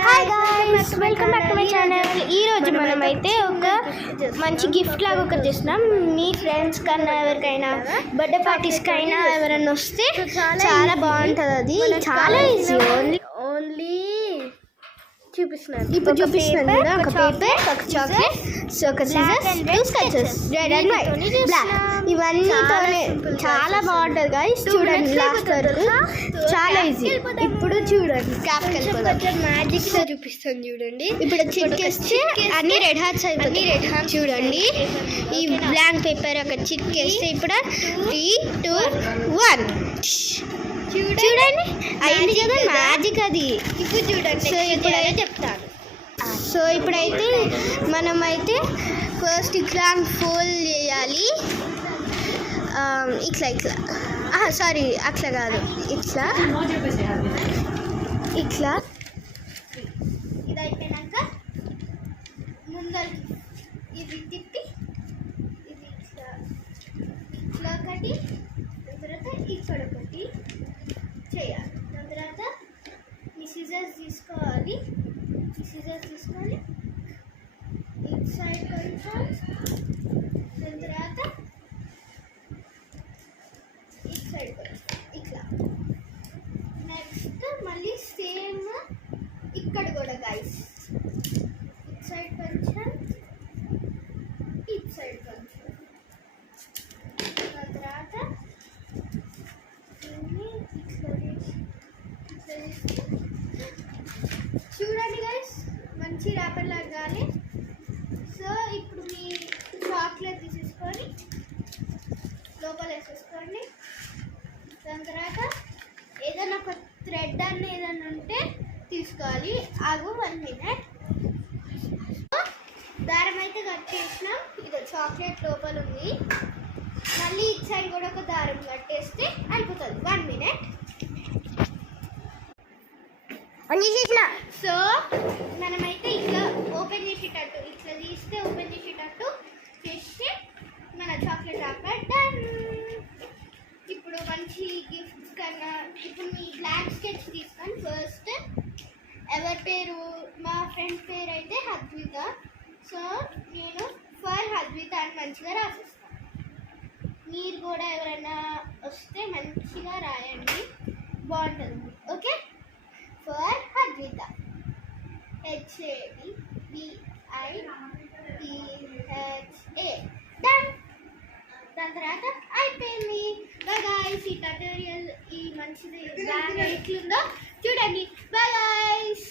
Hi guys welcome back to my channel. ఈరోజు మనమైతే ఒక మంచి గిఫ్ట్ లాగా ఒకటి చేస్తున్నాం. మీ ఫ్రెండ్స్ కన్నా ఎవరికైనా బర్త్డే పార్టీస్కి అయినా ఎవరైనా వస్తే చాలా బాగుంటుంది. అది చాలా ఈజీ. ఓన్లీ ఇప్పుడు చూపిస్తున్నాను కూడా. ఒక పేపర్, ఒక చాక్లెట్, ఒక scissors, 2 sketches, red and white, black. ఇవన్నీతోనే చాలా బాగుంటుంది గైస్. చూడండి లాస్ట్ వరకు చాలా ఈజీ. ఇప్పుడు చూడండి క్యాప్ మ్యాజిక్ తో చూపిస్తాను చూడండి. ఇప్పుడు చిట్కేస్తే అన్ని రెడ్ హార్ట్స్ అయిపోతాయి. రెడ్ హార్ట్ చూడండి. ఈ బ్లాంక్ పేపర్ ఒక చిట్కేస్తే ఇప్పుడు 3, 2, 1 చూడండి అయింది కదా మ్యాజిక్. అది ఇప్పుడు చూడండి. సో ఇప్పుడైతే చెప్తాను. సో ఇప్పుడైతే మనమైతే ఫస్ట్ ఇట్లా ఫోల్డ్ చేయాలి. ఇట్లా ఇట్లా సారీ అట్లా కాదు, ఇట్లా ఇట్లా. ఇది అయిపోయినాక ముందరికి ఇది తిప్పి ఇది ఇట్లా ఇట్లా ఒకటి, తర్వాత ఇక్కడ ఒకటి చేయాలి. దాని తర్వాత ఈ సిజర్స్ తీసుకోవాలి. ఈ సిజర్స్ తీసుకొని ఇటు సైడ్ కొంచెం, దాని తర్వాత ఇటు సైడ్ కొంచెం ఇట్లా. నెక్స్ట్ మళ్ళీ సేమ్ ఇక్కడ కూడా గైస్. ఇటు సైడ్ కొంచెం, ఇటు సైడ్ కొంచెం. దాని తర్వాత చూడండి గైస్ మంచి ర్యాపర్ లాగాలి. సో ఇప్పుడు మీ చాక్లెట్ తీసేసుకొని లోపల వేసేసుకోండి. దాని తర్వాత ఏదైనా ఒక థ్రెడ్ అన్న ఏదైనా ఉంటే తీసుకోవాలి. ఆగు 1 మినిట్. దారం అయితే కట్టేసినాం. ఇది చాక్లెట్ లోపల ఉంది. మళ్ళీ ఇటు సైడ్ కూడా ఒక దారం కట్టేస్తే అయిపోతుంది. 1 మినిట్. సో మనమైతే ఇట్లా ఓపెన్ చేసేటట్టు ఇట్లా తీస్తే ఓపెన్ చేసేటట్టు చేస్తే మన చాక్లెట్ ర్యాపర్ డన్. ఇప్పుడు మంచి గిఫ్ట్స్ కన్నా ఇప్పుడు మీ బ్లాక్ స్కెచ్ తీసుకొని ఫస్ట్ ఎవరి పేరు, మా ఫ్రెండ్ పేరు అయితే హద్విత. సో నేను ఫర్ హద్విత అని మంచిగా రాసిస్తాను. మీరు కూడా ఎవరైనా వస్తే మంచిగా రాయండి, బాగుంటుంది. Okay, for Hadvitha HADVITHA done. దాని తర్వాత అయిపోయింది. Bye guys. ఈ ట్యుటోరియల్ ఈ మంచిది బాగా ఎట్లుందో చూడండి. Bye guys.